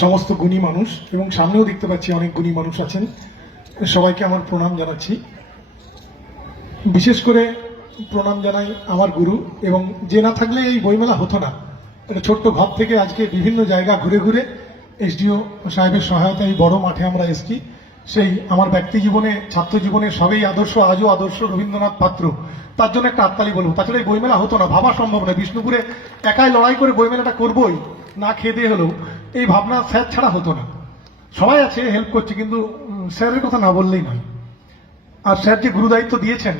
সমস্ত গুণী মানুষ এবং সামনেও দেখতে পাচ্ছি অনেক গুণী মানুষ আছেন, সবাইকে আমার প্রণাম জানাচ্ছি। বিশেষ করে প্রণাম জানাই আমার গুরু, এবং যে না থাকলে এই বইমেলা হতো না। একটা ছোট্ট ঘর থেকে আজকে বিভিন্ন জায়গা ঘুরে ঘুরে এসডিও সাহেবের সহায়তায় বড় মাঠে আমরা এসেছি। সেই আমার ব্যক্তি জীবনে, ছাত্র জীবনে সবই আদর্শ, আজও আদর্শ রবীন্দ্রনাথ পাত্র, তার জন্য একটা হাততালি বলবো। তাছাড়া এই বইমেলা হতো না, ভাবা সম্ভব নয়। বিষ্ণুপুরে একাই লড়াই করে বইমেলাটা করবোই, না খেয়ে দিয়ে হলেও, এই ভাবনা স্যার ছাড়া হতো না। সবাই আছে, হেল্প করছে, কিন্তু স্যারের কথা না বললেই নয়। আর স্যার যে গুরুদায়িত্ব দিয়েছেন,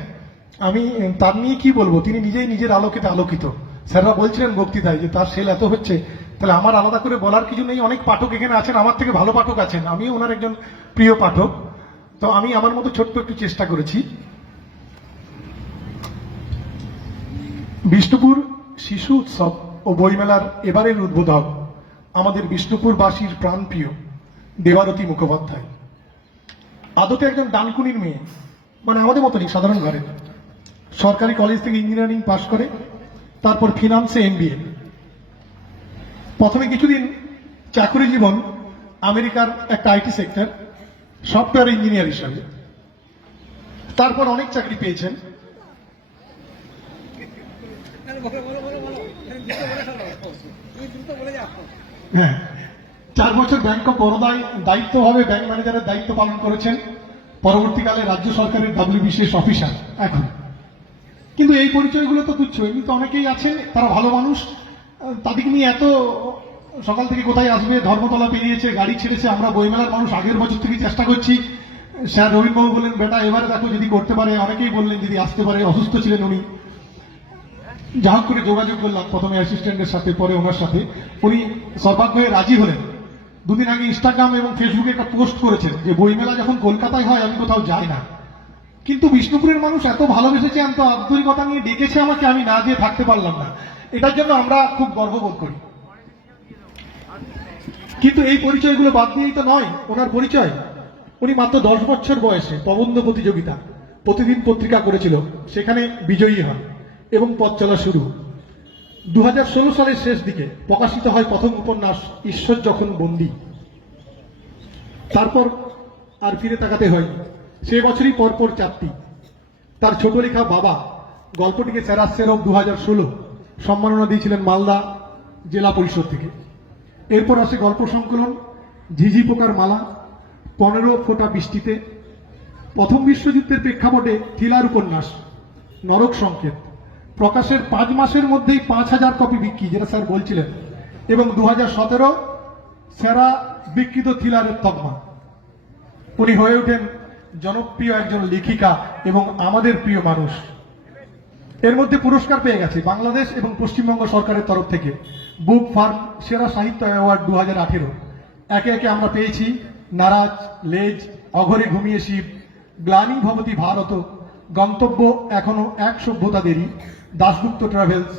আমি তার নিয়ে কি বলবো, তিনি নিজেই নিজের আলোকিতে আলোকিত। স্যাররা বলছিলেন বক্তৃতায় যে তার সেল এত হচ্ছে, তাহলে আমার আলাদা করে বলার কিছু নেই। অনেক পাঠক এখানে আছেন, আমার থেকে ভালো পাঠক আছেন, আমিও ওনার একজন প্রিয় পাঠক। তো আমি আমার মতো ছোট্ট একটু চেষ্টা করেছি। বিষ্ণুপুর শিশু উৎসব ও বইমেলার এবারের উদ্বোধক আমাদের বিষ্ণুপুরবাসীর প্রাণপ্রিয় দেবারতী মুখোপাধ্যায়। আদতে একজন ডানকুনির মেয়ে, মানে আমাদের মতনই সাধারণ ঘরে। সরকারি কলেজ থেকে ইঞ্জিনিয়ারিং পাশ করে, তারপর ফিনান্সে এমবিএ। প্রথমে কিছুদিন চাকরি জীবন আমেরিকার একটা আইটি সেক্টর, সফটওয়্যার ইঞ্জিনিয়ার হিসাবে। তারপর অনেক চাকরি পেয়েছেন। হ্যাঁ, 4 বছর ব্যাংক অফ বরোদায় দায়িত্বভাবে ব্যাংক ম্যানেজারের দায়িত্ব পালন করেছেন। পরবর্তীকালে রাজ্য সরকারের বিশেষ অফিসার এখন। কিন্তু এই পরিচয়গুলো তো তুচ্ছ, এমনি তো অনেকেই আছেন, তারা ভালো মানুষ, তাদেরকে নিয়ে এত সকাল থেকে কোথায় আসবে, ধর্মতলা পেরিয়েছে, গাড়ি ছেড়েছে। আমরা বইমেলার মানুষ আগের বছর থেকে চেষ্টা করছি। স্যার রবীন্দ্রবাবু বললেন, বেটা এবারে দেখো যদি করতে পারে। অনেকেই বললেন যদি আসতে পারে, অসুস্থ ছিলেন উনি। যা হোক করে যোগাযোগ করলাম, প্রথমে অ্যাসিস্ট্যান্টের সাথে, পরে ওনার সাথে। উনি সর্বাগ্য হয়ে রাজি হলেন। দুদিন আগে ইনস্টাগ্রাম এবং ফেসবুকে একটা পোস্ট করেছেন যে বইমেলা যখন কলকাতায় হয় আমি কোথাও যাই না, কিন্তু বিষ্ণুপুরের মানুষ এত ভালোবেসেছে, এত আন্তরিকতা নিয়ে ডেকেছে আমাকে, আমি না যেয়ে থাকতে পারলাম না। এটার জন্য আমরা খুব গর্ববোধ করি। কিন্তু এই পরিচয়গুলো বাদ দিয়েই তো নয় ওনার পরিচয়। উনি মাত্র 10 বছর বয়সে প্রবন্ধ প্রতিযোগিতা প্রতিদিন পত্রিকা করেছিল, সেখানে বিজয়ী হন এবং পথ চলা শুরু। 2016 সালের শেষ দিকে প্রকাশিত হয় প্রথম উপন্যাস ঈশ্বর যখন বন্দী। তারপর আর ফিরে তাকাতে হয়নি। সে বছরই পরপর 4টি। তার ছোট লেখা বাবা গল্পটিকে সেরাস সেরক 2016 সম্মাননা দিয়েছিলেন মালদা জেলা পরিষদ থেকে। এরপর আসে গল্প সংকলন ঝিঝি পোকার মালা, 15 ফোঁটা বৃষ্টিতে, প্রথম বিশ্বযুদ্ধের প্রেক্ষাপটে থ্রিলার উপন্যাস নরক সংকেত। প্রকাশের 5 মাসের মধ্যেই 5000 কপি বিক্রি, যেটা স্যার বলছিলেন, এবং 2017 সেরা বিক্রিত থ্রিলারের তকমা। উনি হয়ে ওঠেন জনপ্রিয় একজন লেখিকা এবং আমাদের প্রিয় মানুষ। এর মধ্যে পুরস্কার পেয়ে গেছে বাংলাদেশ এবং পশ্চিমবঙ্গ সরকারের তরফ থেকে। বুক ফার্ম সেরা সাহিত্য অ্যাওয়ার্ড 2018 একে একে আমরা পেয়েছি। নারাজ, লেজ, অঘরে ঘুমিয়ে শিব, গ্লানি ভবতি ভারত, গন্তব্য এখনো এক সভ্যতা দেরি, দাশগুপ্ত ট্রাভেলস,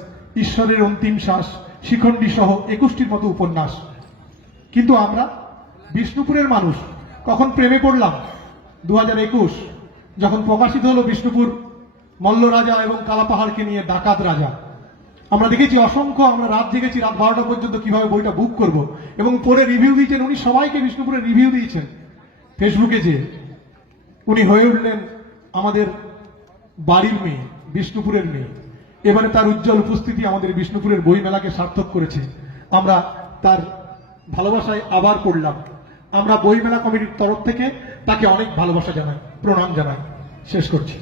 ঈশ্বরের অন্তিম শ্বাস, শিখণ্ডী সহ 21টির মতো উপন্যাস। কিন্তু আমরা বিষ্ণুপুরের মানুষ কখন প্রেমে পড়লাম? 2021 যখন প্রকাশিত হলো বিষ্ণুপুর মল্ল রাজা এবং কালাপাহাড়কে নিয়ে ডাকাত রাজা। আমরা দেখেছি অসংখ্য, আমরা রাত জেগেছি, রাত 12টা পর্যন্ত কিভাবে বইটা বুক করব, এবং পরে রিভিউ দিয়েছেন। উনি সবাইকে বিষ্ণুপুরের রিভিউ দিয়েছেন ফেসবুকে। যে উনি হয়ে উঠলেন আমাদের বাড়ির মেয়ে, বিষ্ণুপুরের মেয়ে। এবারে তার উজ্জ্বল উপস্থিতি আমাদের বিষ্ণুপুরের বই মেলাকে সার্থক করেছে। আমরা তার ভালোবাসায় আবার পড়লাম। আমরা বইমেলা কমিটির তরফ থেকে তাকে অনেক ভালোবাসা জানাই, প্রণাম জানাই। শেষ করছি।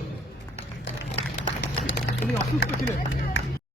উনি অসুস্থ ছিলেন।